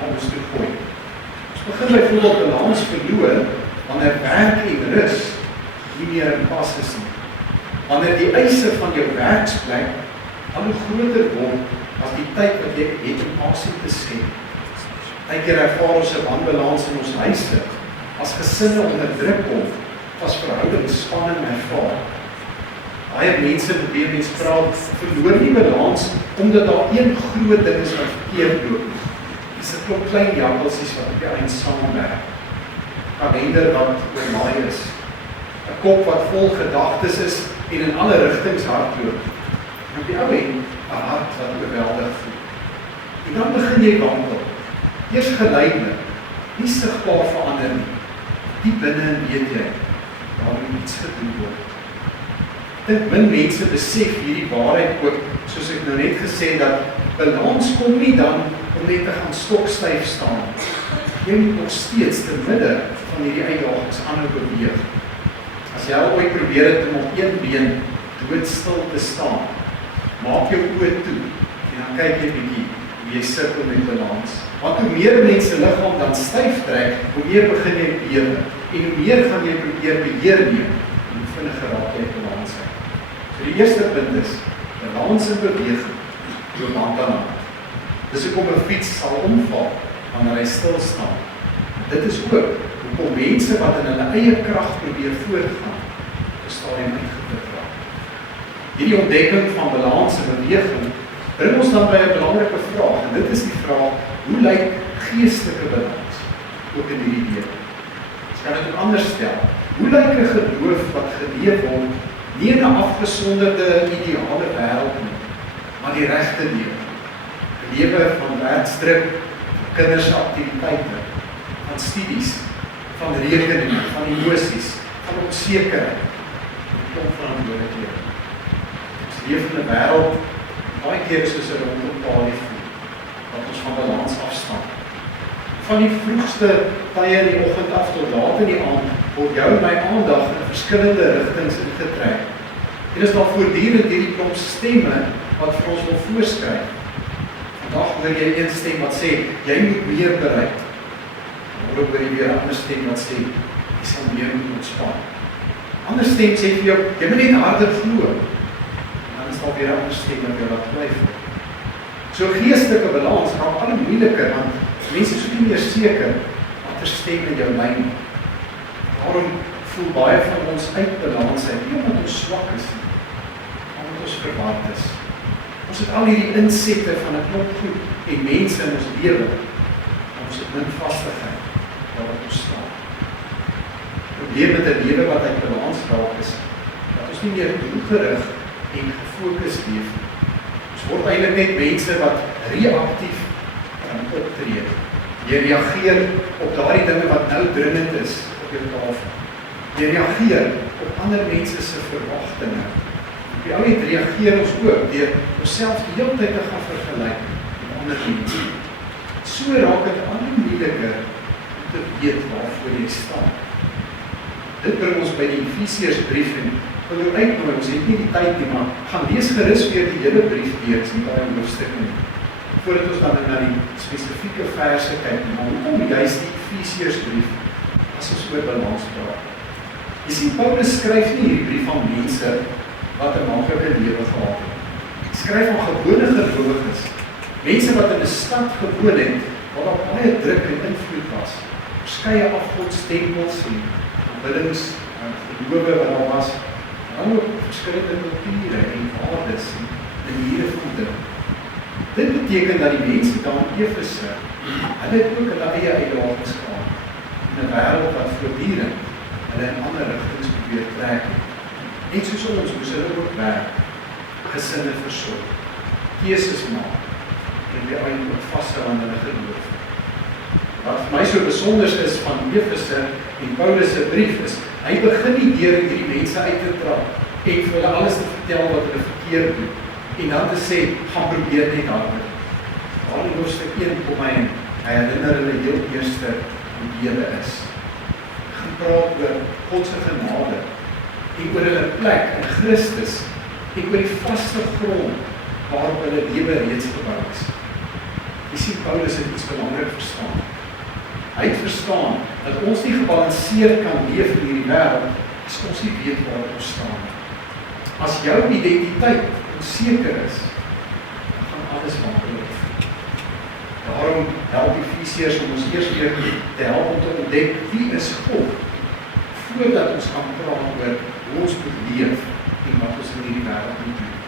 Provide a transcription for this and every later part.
na ons toe gooi. Ons begin byvoorbeeld balans verloor, wanneer werk en rus nie meer in pas is nie. Wanneer die eise van jou werksplek al hoe groter word as die tyd wat jy het om passie te sê. Partykeer ervaar ons 'n wanbalans in ons huise, as gesinne onder druk kom, as verhoudingsspanning ervaar. Baie mense met wie mens praat, verloor die balans, omdat daar een groot ding is wat verkeerd loop. Dis 'n klomp klein jakkelsies wat op die eind saamwerk. 'n kalender wat oorlaai is, 'n kop wat vol gedagtes is en in alle rigtings hardloop. En op die ou end 'n hart wat oorweldig voel. En dan begin jy wankel. Eers geleidelik, nie sigbaar verander nie. Die binne weet jy, daar moet iets gedoen word. Dink min mense besef hierdie waarheid ook, soos ek nou net gesê, dat balans kom nie dan om net te gaan stokstyf staan. Jy moet nog steeds te midde van hierdie uitdagings aanhou beweeg. As jy al ooit probeer het om op een been doodstil te staan, maak jou oë toe en dan kyk jy bietjie hoe jy sukkel met balans. Want hoe meer mense liggaam dan styf trek, hoe meer begin jy bewe en hoe meer gaan jy probeer beheer neem en hoe vinniger raak jy balans uit. So die eerste punt is balans en beweging loop hand aan hand. Dis hoekom 'n fiets sal omval wanneer hy stil staan. Dit is ook hoekom mense wat in hulle eie krag probeer voortgaan, op 'n stadium uitgeput raak. Hierdie ontdekking van balans en beweging bring ons dan by 'n belangrike vraag, en dit is die vraag: hoe lyk geestelike balans ook in hierdie lewe? Ons kan dit ook anders stel. Hoe lyk 'n geloof wat geleef word, nie in 'n afgesonderde ideale wêreld nie, maar die regte lewe? 'n Lewe van werkdruk, van kindersaktiwiteite, van studies, van rekening, van emosies, van onsekerheid, van verantwoordelikhede. Ons leef in 'n wêreld baie keer soos 'n rondom paadjie voel, wat ons van balans afstaan. Van die vroegste tye in die oggend af tot laat in die aand, word jou en my aandag in verskillende rigtings ingetrek. En is daar voortdurend hierdie klomp stemme wat vir ons wil voorskryf. Vandag hoor jy een stem wat sê, jy moet meer bereik. Dan hoor jy weer 'n ander stem wat sê, jy sal meer moet ontspan. Ander stem sê vir jou, jy moet net harder glo. Dan is daar weer 'n ander stem wat jou laat twyfel. So geestelike balans raak al hoe moeiliker, want mense is ook nie meer seker watter stem in jou lyn. Daarom voel baie van ons uit balans uit, nie omdat ons swak is nie, maar omdat ons verward is. Ons het al hierdie insette van 'n klomp goed en mense in ons lewe, en ons het min vastigheid waar ons staan. Die probleem met 'n lewe wat uit balans raak is, dat ons nie meer doelgerig en gefokus leef. Ons word eintlik net mense wat reaktief kan optree. Jy reageer op daardie dinge wat nou dringend is op jou tafel. Jy reageer op ander mense se verwagtinge. Op die ou end reageer ons ook deur onsself die hele tyd te gaan vergelyk met ander mense. So raak dit al hoe moeiliker om te weet waarvoor jy staan. Dit bring ons by die Efesiërsbrief en wil jou uitnooi, ons het nie die tyd nie, maar gaan lees gerus weer die hele brief deur, is nie baie hoofstukke nie. Voordat ons dan na die spesifieke verse kyk, maar hoekom juist die Efesiërsbrief as ons oor balans praat? Jy sien, Paulus skryf nie hierdie brief aan mense wat 'n maklike lewe gehad het. Hy skryf aan gewone gelowiges, mense wat in 'n stad gewoon het waar daar baie druk en invloed was, verskeie afgodstempels en aanbiddings en gelowe wat daar was, en ook verskillende kulture en waardes en maniere van dink. Dit beteken dat die mense daar in Efese, hulle het ook hulle eie uitdagings gehad in 'n wêreld wat voortdurend hulle in ander rigtings probeer trek. Net soos ons moes hulle ook werk, gesinne versorg, keuses maak en die einde ook vashou aan hulle geloof. Wat vir my so besonder is van Efese en Paulus se brief is, hy begin nie deur hierdie mense uit te trap en vir hulle alles te vertel wat hulle verkeerd doen en dan te sê, gaan probeer net harder. Daar in hoofstuk 1 kom hy en hy herinner hulle heel eerste hoe lewe is. Gepraat oor God se genade en oor hulle plek in Christus en oor die vaste grond waarop hulle lewe reeds gebou is. Jy sien, Paulus het iets belangrik verstaan. Hy het verstaan dat ons nie gebalanseerd kan leef in hierdie wêreld as ons nie weet waar ons staan. As jou identiteit onseker is, dan gaan alles maklik. Daarom help Efesiërs om ons eers weer te help om te ontdek wie is God, voordat ons kan praat oor hoe ons moet leef en wat ons in hierdie wêreld moet doen.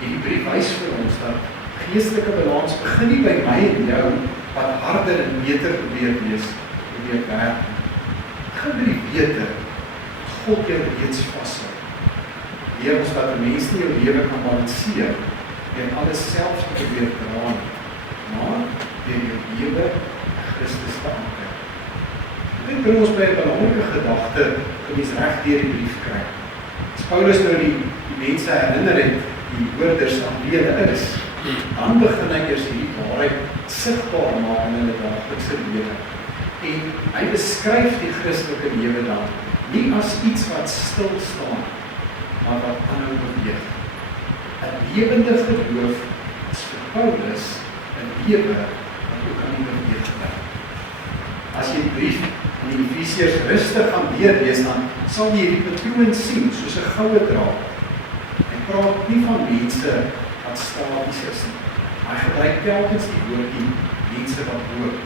Hierdie brief wys vir ons dat geestelike balans begin nie by my en jou wat harder en beter probeer wees werk. Begin by die wete God jou reeds vashou. Leer ons dat 'n mens nie jou lewe kan balanseer en alles self te probeer dra nie, maar deur jou lewe Christus te anker. Dit bring ons by 'n belangrike gedagte wat mens reg deur die brief kry. As Paulus nou die mense herinner het, die hoorders aan wie hulle is, dan begin hy eers hierdie waarheid sigbaar maak in hulle daaglikse lewe. En hy beskryf die Christelike lewe dan nie as iets wat stil staan, maar wat aanhou beweeg. 'n lewende geloof is vir Paulus 'n lewe wat ook aan die beweeg bly. As jy die brief aan die Efesiërs rustig gaan deurlees, dan sal jy hierdie patroon sien soos 'n goue draad. Hy praat nie van mense wat staties is nie. Hy gebruik telkens die woordjie mense wat loop.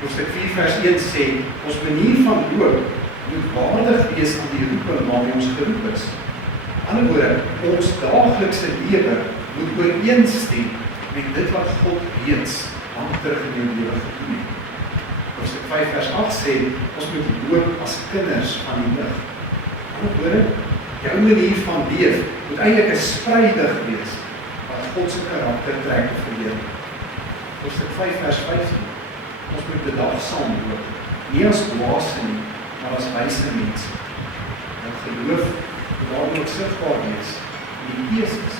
Hoofstuk 4 vers 1 sê, ons manier van loop moet waardig wees aan die roeping waarmee ons geroep is. Aan die ander woorde, ons daaglikse lewe moet ooreenstem met dit wat God reeds lang terug in jou lewe gedoen het. Hoofstuk 5 vers 8 sê, ons moet loop as kinders van die lig. Aan die ander woorde, jou manier van leef moet eintlik 'n spreidig wees wat God se karaktertrek verleen. Hoofstuk 5 vers 15. Ons moet bedagsaam loop, nie as dwaase nie, maar as wyse mense. Nou geloof moet daarom ook sigbaar wees in die keuses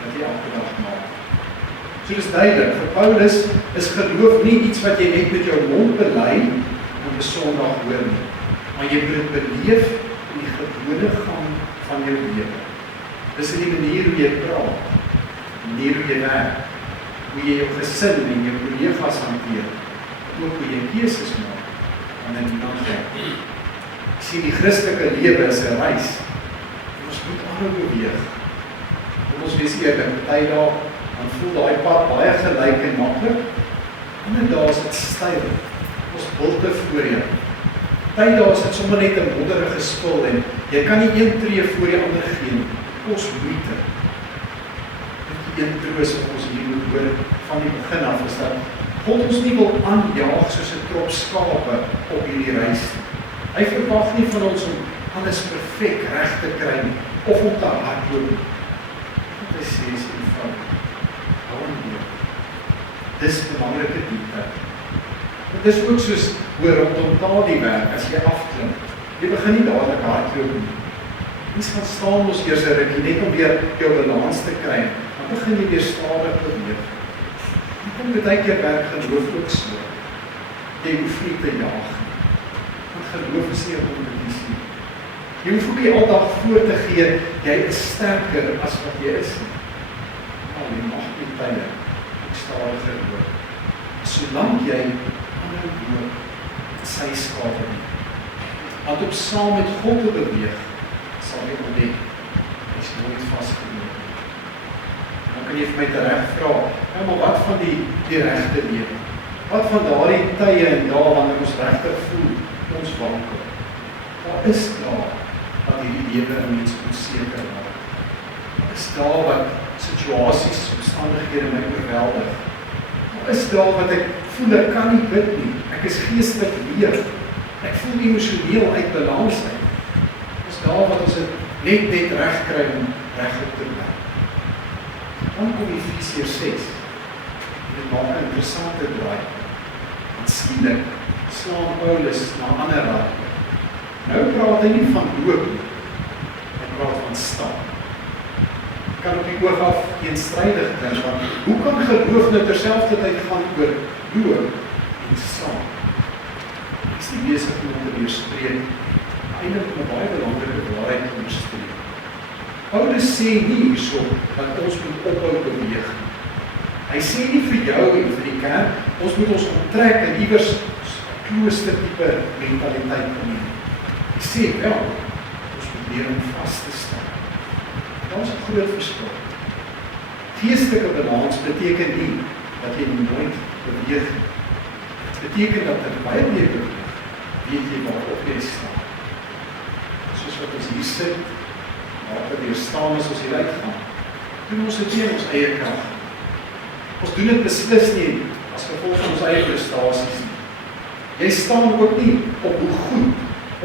wat jy elke dag maak. So dis duidelik, vir Paulus is geloof nie iets wat jy net met jou mond bely op 'n Sondag hoor nie, maar jy moet dit beleef in die gewone gang van jou lewe. Dis in die manier hoe jy praat, die manier hoe jy werk, hoe jy jou gesin en jou kollegas hanteer, ook hoe jy keuses maak en in die land werk. Ek sien die Christelike lewe is 'n reis. Ons moet aanhou beweeg. Kom ons wees eerlik, party dae dan voel daai pad baie gelyk en maklik. Ander dae is dit styl. Ons bulte voor jou. Party dae is dit sommer net 'n modderige spul en jy kan nie een tree voor die ander gee nie. Ons moeite. Dit een troos wat ons hier moet hoor van die begin af is dat God ons nie wil aanjaag soos 'n trop skape op hierdie reis. Hy verwag nie van ons om alles perfek reg te kry of om te hardloop. Wat hy sê is eenvoudig. Hou aan leer. Dis belangrike diepte. Dit is ook soos hoe rondom daardie werk as jy afklim. Jy begin nie dadelik hardloop nie. Mens gaan staan mos eers 'n rukkie net om weer jou balans te kry. Dan begin jy weer stadig beweeg. Ek dink baie keer werk geloof ook so. Jy hoef nie te jaag nie. Want geloof is nie 'n kompetisie. Jy hoef ook nie aldag voor te gee, jy is sterker as wat jy is nie. Al jy mag nie tye, ek stadiger loop. Solank jy aanhou loop, sy skape nie. Want om saam met God te beweeg, sal jy ontdek, hy is nooit vastgeloop. Dan kan jy vir my tereg vra, nou maar wat van die regte lewe? Wat van daardie tye en dae wanneer ons regtig voel, ons wankel? Daar is daar wat hierdie lewe 'n mens onseker maak. Daar is daar wat situasies, omstandighede my oorweldig. Daar is daar wat ek voel ek kan nie bid nie. Ek is geestelik leeg. Ek voel emosioneel uit balans uit. Daar is daar wat ons dit net reg kry om regop te bly. Dan kom Efesiërs 6. Dit maak 'n interessante draai. Want skielik slaan Paulus na 'n ander raad. Nou praat hy nie van loop nie. Hy praat van stap. Kan op die oog af teenstrydig klink, want hoe kan geloof nou terselfdertyd gaan oor loop en stap? Ek is nie besig om te weerspreek, maar eintlik om 'n baie belangrike waarheid te onderstreep. Paulus sê nie hierso dat ons moet ophou beweeg nie. Hy sê nie vir jou en vir die kerk, ons moet ons onttrek en iewers kloostertipe mentaliteit kom nie. Ek sê wel, ons moet leer om vas te staan. Daar is 'n groot verskil. Geestelike balans beteken nie dat jy nooit beweeg nie. Dit beteken dat terwyl jy beweeg, weet jy waarop jy staan. Soos wat ons hier sit, waar weer staan as ons hier uitgaan, doen ons dit nie in ons eie krag. Ons doen dit beslis nie as gevolg van ons eie prestasies nie. Jy staan ook nie op hoe goed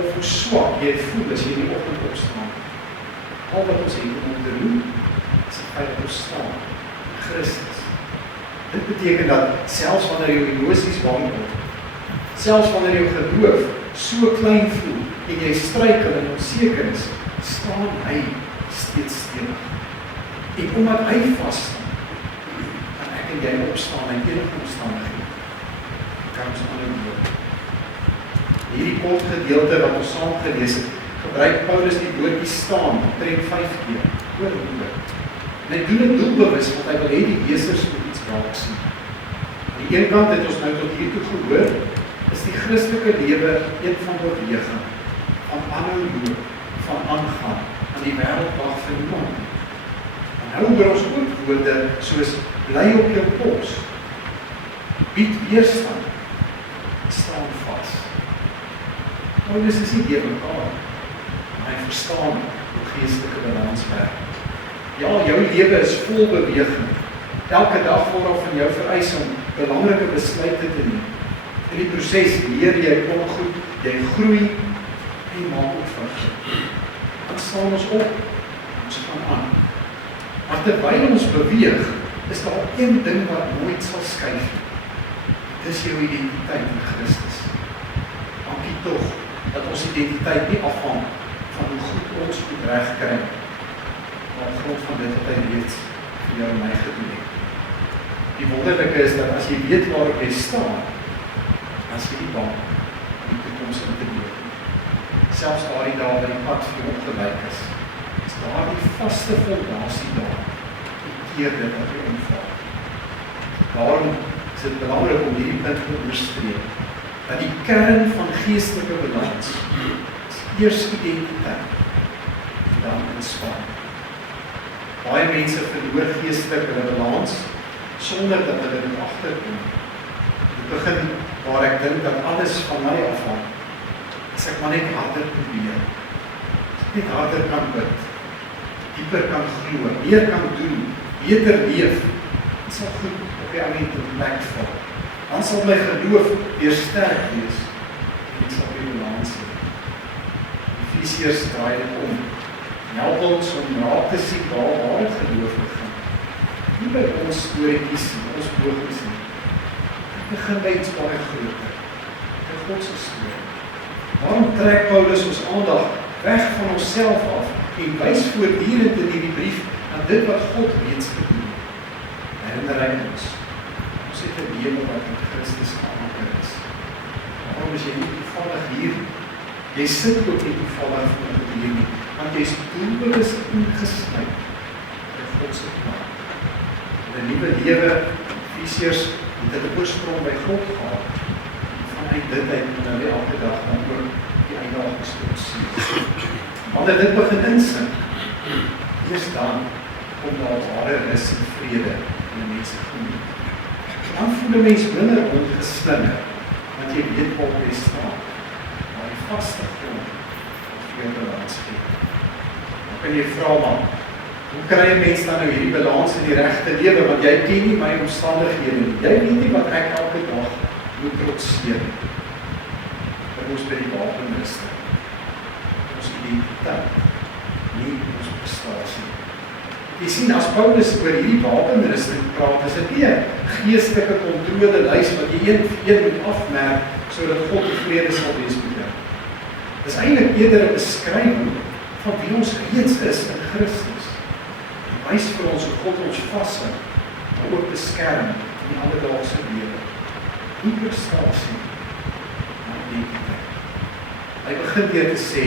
of hoe swak jy voel as jy in die oggend opstaan. Al wat ons het om te doen, is die feit dat ons staan in Christus. Dit beteken dat selfs wanneer jou emosies wankel, selfs wanneer jou geloof so klein voel en jy struikel en onseker is, staan hy steeds stewig. En omdat hy vas staan, kan ek en jy opstaan in enige omstandighede. Kan ons ander woord. Hierdie kort gedeelte wat ons saam gelees het, gebruik Paulus die woordjie staan, omtrent 5 keer, oor en oor. En hy doen dit doelbewus, want hy wil hê die lesers moet iets raak sien. Aan die een kant het ons nou tot hiertoe gehoor, is die Christelike lewe een van beweging, van aanhou loop, van aangaan, aan die wêreld wag vir niemand. En nou hoor ons ook woorde soos bly op jou pos, bied weerstand, staan vas. Paulus is nie deur mekaar, maar hy verstaan hoe geestelike balans werk. Ja, jou lewe is vol beweging. Elke dag word daar van jou vereis om belangrike besluite te neem. In die proses leer jy goed, jy groei en jy maak ook foute. Dan staan ons op, ons gaan aan. Maar terwyl ons beweeg, is daar een ding wat nooit sal skuif nie. Dis jou identiteit in Christus. Dankie tog dat ons identiteit nie afhang van hoe goed ons goed reg kry, maar op grond van dit wat hy reeds vir jou en my gedoen het. Die wonderlike is dat as jy weet waarop jy staan, as jy nie bang om die toekoms in te loop. Selfs daardie dae wat die pad vir jou ongelyk is daardie vaste fondasie daar, die keer dit wat jy omval. Daarom is dit belangrik om hierdie punt te onderstreep, dat die kern van geestelike balans is eers identiteit en dan ontspanning. Baie mense verloor geestelik hulle balans sonder dat hulle dit agterkom. Dit begin waar ek dink dat alles van my afhang. As ek maar net harder probeer, net harder kan bid, dieper kan glo, meer kan doen, beter leef, dit sal goed op die oomblik in plek val. Dan sal my geloof weer sterk wees en ek sal weer balans hê. Efesiërs draai dit om. Help ons om raak te sien waar het geloof begin. Nie by ons storieetjies nie, ons bogies nie. Dit begin by iets baie groter. By God se storie. Waarom trek Paulus ons aandag weg van onsself af en wys voortdurend in hierdie brief aan dit wat God reeds gedoen het? Herinner hy ons. Ons het 'n lewe wat in Christus geanker is. Waarom is jy nie toevallig hier? Jy sit ook nie toevallig hier nie, want jy is doelbewus ingesluit by God se plan. In 'n nuwe lewe, Efesiërs het 'n oorsprong by God gehad. Vanuit dit uit moet nou elke dag dan ook die uitdagings tot sien. Wanneer dit begin insink, eers dan kom daar ware rus en vrede in 'n mens se gemoed. Dan voel 'n mens minder ongeslinger, want jy weet waar jy staan. Maar die vaste grond wat vir jou balans gee. Dan kan jy vra, maar hoe kry 'n mens dan nou hierdie balans in die regte lewe, want jy ken nie my omstandighede nie. Jy weet nie wat ek elke dag moet trotseer. Vir ons by die wapenruste. Ons identiteit, nie ons prestasie. Jy sien, as Paulus oor hierdie wapenrusting praat, is dit nie 'n geestelike kontrolelys wat jy een vir een moet afmerk, sodat God tevrede sal wees met jou. Dit is eintlik eerder 'n beskrywing van wie ons reeds is in Christus. Dit wys vir ons hoe God ons vashou, maar ook beskerm in die alledaagse lewe. Nie prestasie, maar identiteit. Hy begin deur te sê,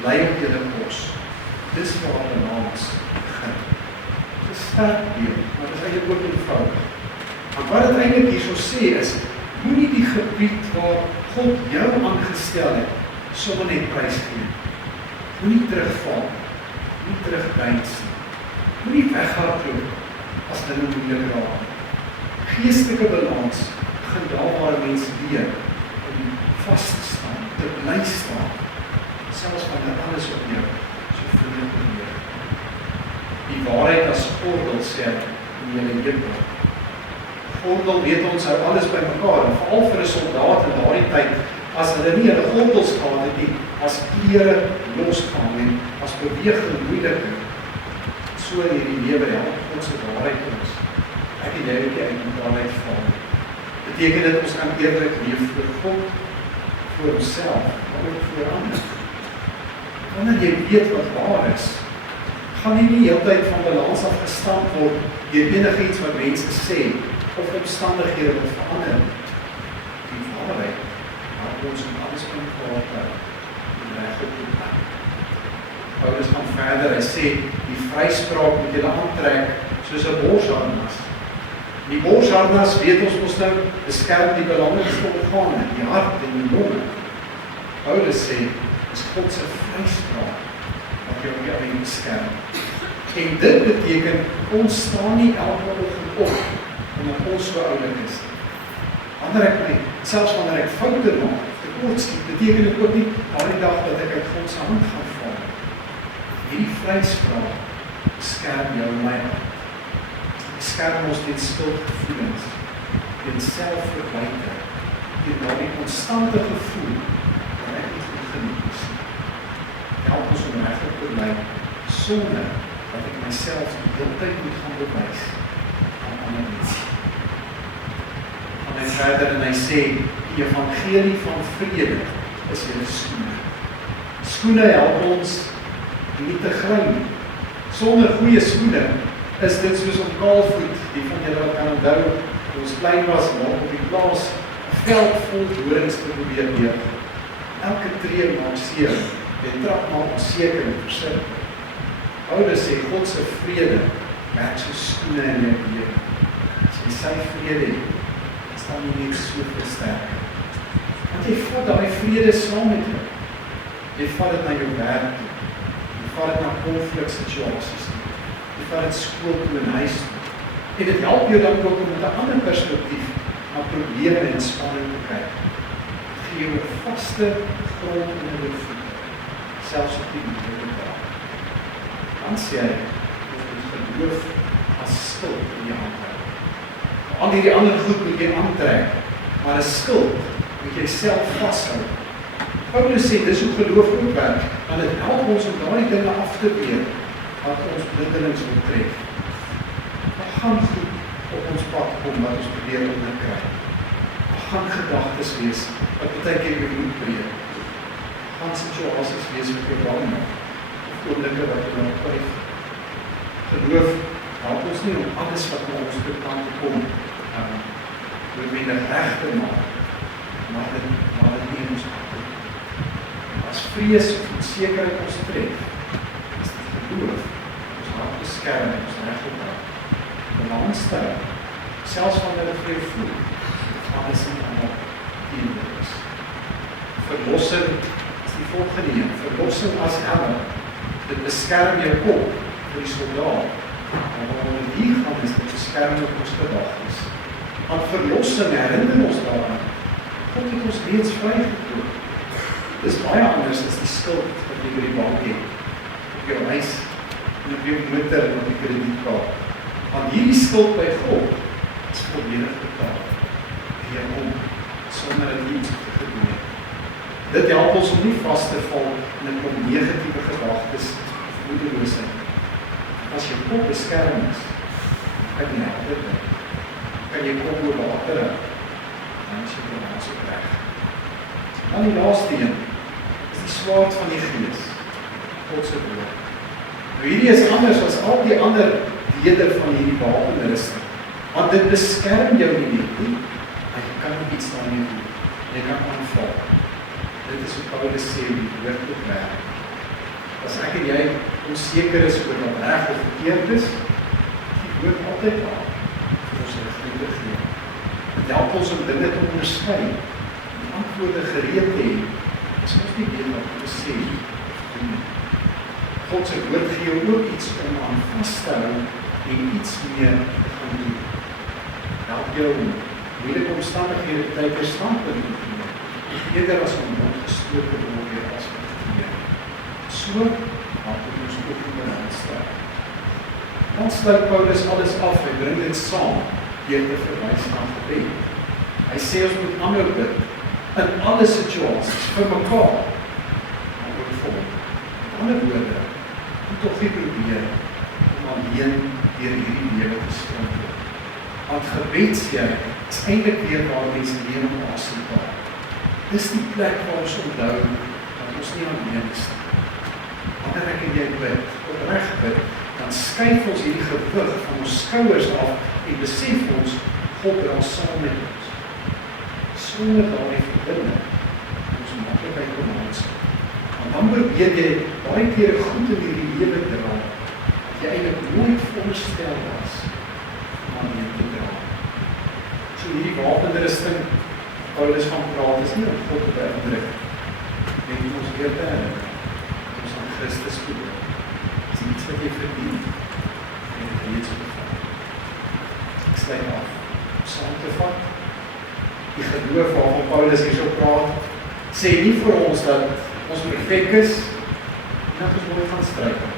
bly op julle pos. Dis waar balans begin. Dit is sterk deel, maar dit is eintlik ook eenvoudig. Maar wat dit eintlik hierso sê is, moenie die gebied waar God jou aangestel het, sommer net prys gee. Moenie terugval, moenie terugdeins nie. Moenie weghardloop as dinge moeilik raak. Geestelike balans begin daar waar mense leer om vas te staan, te bly staan, selfs wanneer alles op jou so vriendelik beweeg. Die waarheid as gordel sê in julle heupe. Gordel weet ons hou alles by mekaar, en veral vir 'n soldaat in daardie tyd, as hulle nie hulle gordels gehad het nie, as klere losgaan en as beweging moeiliker, so in hierdie lewe help ons se waarheid ons. Ek en jy het uit mekaar uitval. Beteken dit ons kan eerlik leef vir God, vir homself, maar ook vir ander. Wanneer jy weet wat waar is, gaan nie die hele tyd van balans af gestamp word deur enigiets wat mense sê of omstandighede wat verander. Die waarheid help ons om alles van mekaar te hou en reg op te maak. Paulus gaan verder, hy sê die vryspraak moet julle aantrek soos 'n borsharnas. Die borsharnas weet ons mos nou beskerm die belangrikste organe, die hart en die longe. Paulus sê is God se vryspraak wat jou beskerm. En dit beteken ons staan nie elke oggend op omdat ons so oulik is. Selfs wanneer ek foute maak, tekortskiet, beteken dit ook nie daardie dag dat ek uit God se hand gaan val. Hierdie vryspraak beskerm jou en my hart. Beskerm ons teen skuldgevoelens, teen selfverwyte, teen daardie konstante gevoel dat ek nie goed genoeg is. Help ons om reg te bly sonder dat ek myself die hele tyd moet gaan bewys aan ander mense. En hy verder en hy sê, die evangelie van vrede is julle skoene. Skoene help ons nie te gly nie. Sonder goeie skoene is dit soos op kaalvoet, die van julle wat kan onthou, toe ons klein was, maak op die plaas, 'n veld vol dorings te probeer leer. Elke tree maak seer, jy trap maar onseker en versigtig. Paulus sê, God se vrede werk so skoene in jou lewe. As jy sy vrede het, staan jy net so versterk. Want jy vat daai vrede saam met jou. Jy vat dit na jou werk toe. Jy vat dit na konfliksituasies toe. Jy vat dit skool toe en huis toe. En dit help jou dan ook om met 'n ander perspektief na probleme en spanning te kyk. Dit gee jou 'n vaste grond onder jou voete, selfs op die moeilike dae. Dan sê hy, jy moet geloof as skild in jou hand hou. Al hierdie ander goed moet jy aantrek, maar 'n skild moet jy self vashou. Paulus sê, dis hoe geloof ook werk, want dit help ons om daardie dinge af te weer, wat ons blindelings wil tref. Daar gaan goed op ons pad kom, wat ons probeer onderkry. Daar gaan gedagtes wees, wat baie keer jou moet breek. Daar gaan situasies wees wat jou bang maak, of oomblikke wat jou nou twyfel. Geloof help ons nie om alles wat na ons kant te kom, noodwendig reg te maak, maar dit nie in ons hart. As vrees of onsekerheid ons tref, is dit geloof, ons hart beskerm en ons reg op hou. Balans te hou, selfs wanneer dit vir jou voel, alles in allemaal teenoor is. Verlossing is die volgende een. Verlossing as helm, dit beskerm jou kop vir die soldaat. En waarom het hier gaan is, dit beskerm op ons gedagtes. Want verlossing herinner ons daaraan. God het ons reeds vrygekoop. Dit is baie anders as die skuld wat jy by die bank het, op jou huis, en op jou motor en op die kredietkaart. Want hierdie skuld by God is volledig betaal. Deur hom, sonder dat iets te gedoen het. Dit help ons om nie vast te val in 'n klomp negatiewe gedagtes of moedeloosheid. As jou kop beskerm is, kan jy help dit. Kan jy kop oor water hou, dan is jy balans op reg. Dan die laaste een is die swaard van die gees, God se woord. Nou hierdie is anders as al die ander dele van hierdie wapenrusting, want dit beskerm jou nie net nie, maar jy kan ook iets daarmee doen. Jy kan aanval. Dit is wat Paulus sê, die woord op werk. As ek en jy onseker is oor wat reg of verkeerd is, die woord altyd aan vir ons rigting te gee. help ons om dinge te onderskei, die antwoorde gereed te hê, as ons nie weet wat om te sê of doen nie. God se woord gee jou ook iets om aan vas te hou en iets meer te gaan doen. Help jou om moeilike omstandighede baie keer standpunt te neem, eerder as om rondgestoot te word deur as wat te doen. So help ons ook in beraad stel. Dan sluit Paulus alles af, hy bring dit saam, deur te verwys na gebed. Hy sê ons moet aanhou bid, in alle situasies, vir mekaar, maar ook vir hom. Met ander woorde, moet tog nie probeer om alleen deur hierdie lewe te stroom. Want gebed sê hy, is eintlik weer waar mense leer om asem te haal. Dis die plek waar ons onthou dat ons nie alleen is nie. Wanneer ek en jy bid, opreg bid, dan skuif ons hierdie gewig van ons skouers af en besef ons, God dra saam met ons. Sonder daardie verbinding, ons maklikheid kon aansien. Want dan probeer jy baie keer goed in hierdie lewe dra, dat jy eintlik nooit voorstel was om aan jou te dra. So hierdie wapenrusting, Paulus van praat, is nie om God te beïndruk, net om ons weer te herinner, ons aan Christus behoort. Dit is iets wat jy verdien, en het reeds bevat. Ek sluit af, om saam te vat, die geloof waarvan Paulus hier so praat, sê nie vir ons dat ons perfek is, en dat ons nooit gaan struikel.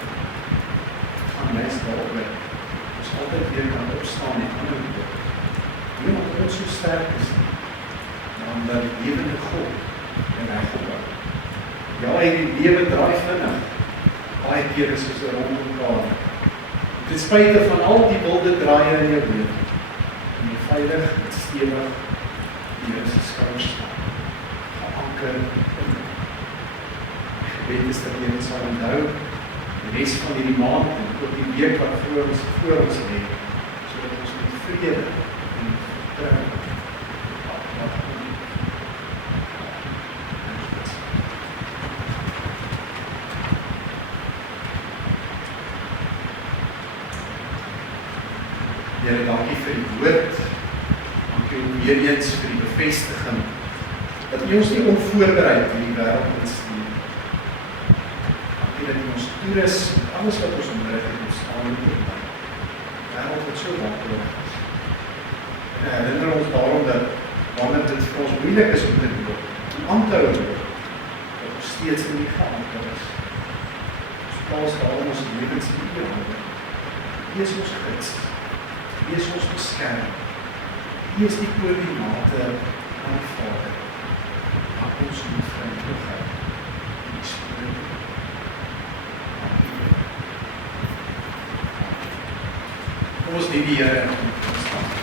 Ons gaan juist daarop bly. Ons altyd weer kan opstaan en ander woord. Nie omdat ons so sterk is nie, maar omdat die lewende God en reg opbou. Ja, die lewe draai vinnig. Baie keer is ons rond mekaar. Ten spyte van al die wilde draaie in jou lewe, en jy veilig en stewig hier is 'n skouers staan, geanker in die gebed is dat jy dit sal onthou, die res van hierdie maand en ook die week wat voor ons lê, sodat ons met vrede en vertroue wat kom. Here, dankie vir die woord. Dankie ook weer eens vir die bevestiging dat U ons nie onvoorbereid in die wêreld instuur. Dankie dat U ons toerus met alles wat ons nodig het om staan te bly. Die wêreld wat so maklik is. En herinner ons daarom dat wanneer dit vir ons moeilik is om te doen, om aan te hou, dat ons steeds in U geanker is. Ons plaas daarom ons lewens in U hande. U is ons gids. U is ons beskerming. U is die koördinate aan die Vader. Maak ons moet vryheid in die Spirit. Kom ons dien die Here in ons staan.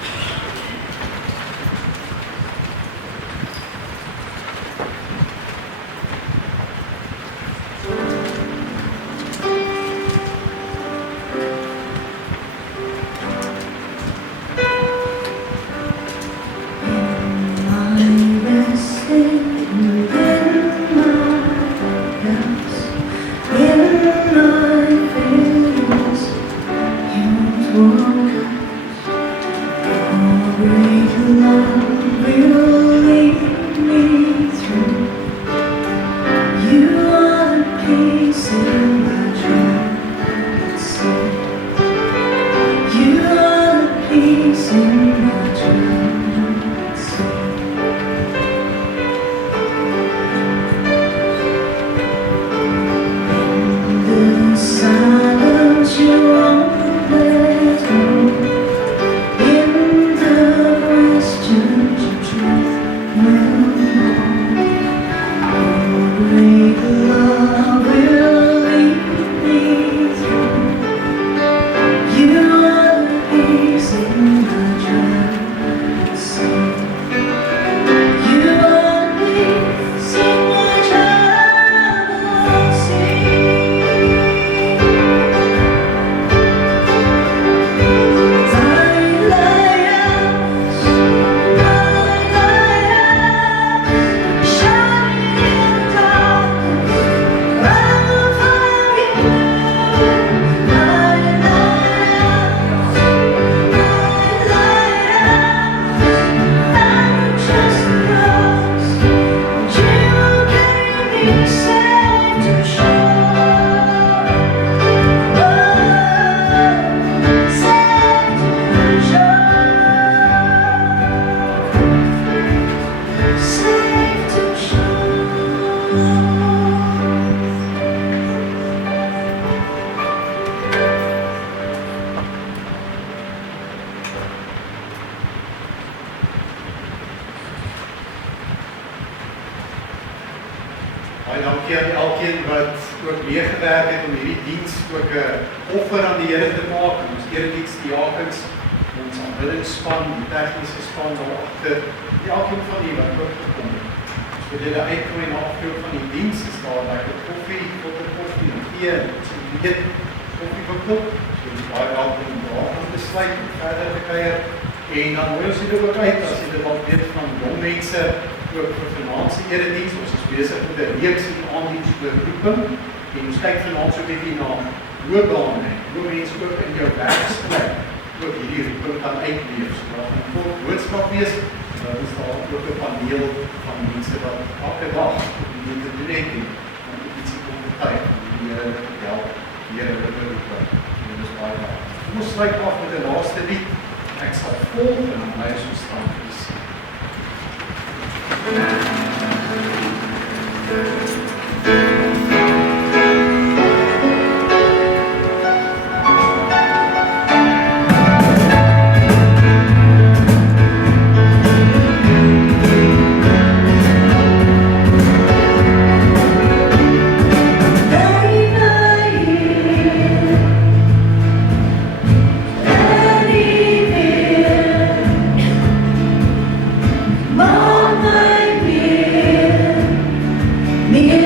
In my feelings, you won't Baie dankie aan elkeen wat ook meegewerk het om hierdie diens ook 'n offer aan die Here te maak. Ons erediens diakens, ons aanbiddingsspan, die tegniese span daar agter, elkeen van die wat ook gekom het. As we julle uitgooi na afloop van die diens, is daar lekker koffie, koffie en tee, en so weet koffie verkoop. So jy is baie welkom om daar aan te sluit en verder te kuier. En dan hoor ons julle ook uit as julle wat weet van jong mense ook vir vanaand se erediens. Ons is besig met 'n reeks in aandiens oor roeping en ons kyk vanaand so 'n bietjie na loopbane, hoe mense ook in jou werksplek ook hierdie roeping kan uitleef. So daar gaan 'n kort boodskap wees. Dan is daar ook 'n paneel van mense wat elke dag dit te doen het en ietsie kom betuig die Here help, die Here wil roep. En dis baie baie. Kom ons sluit af met 'n laaste lied. Ek sal volg en dan bly ons staan vir die sien. Me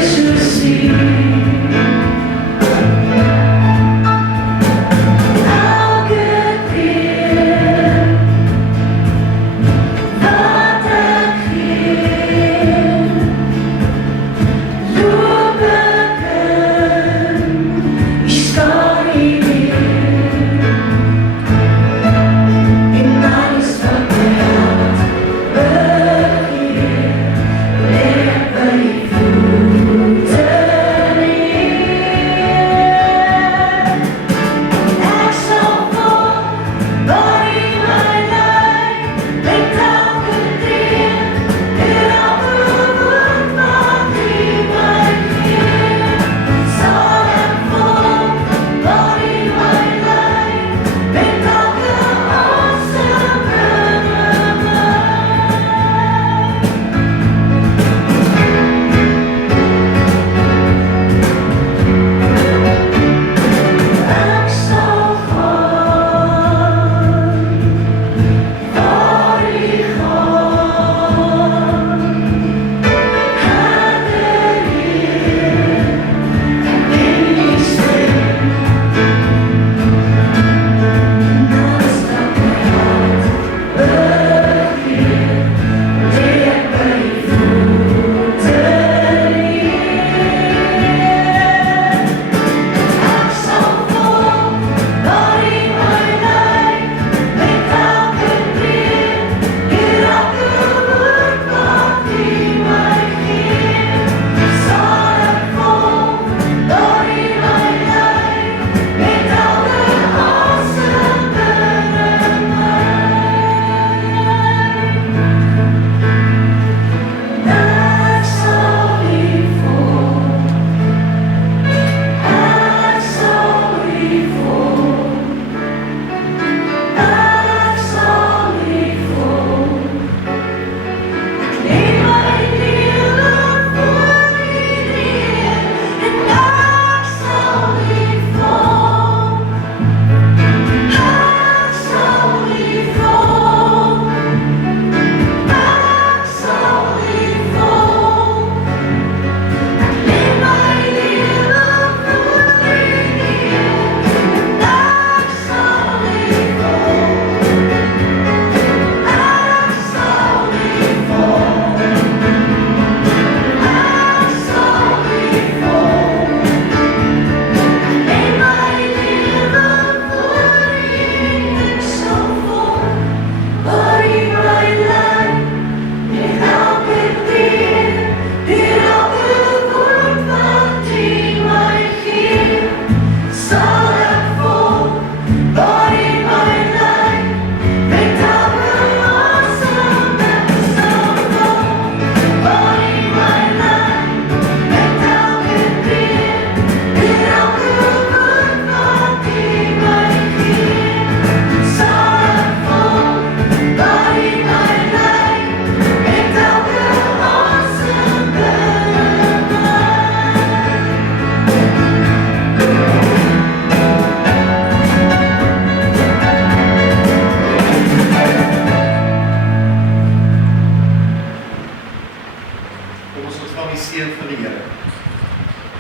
Kom ons ontvang die seën van die Here.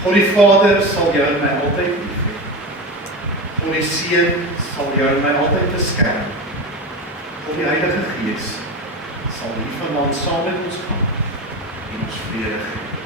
God die Vader sal jou en my altyd lief hê. God die Seun sal jou en my altyd beskerm. God die Heilige Gees sal hier vandaan saam met ons gaan en ons vrede gee.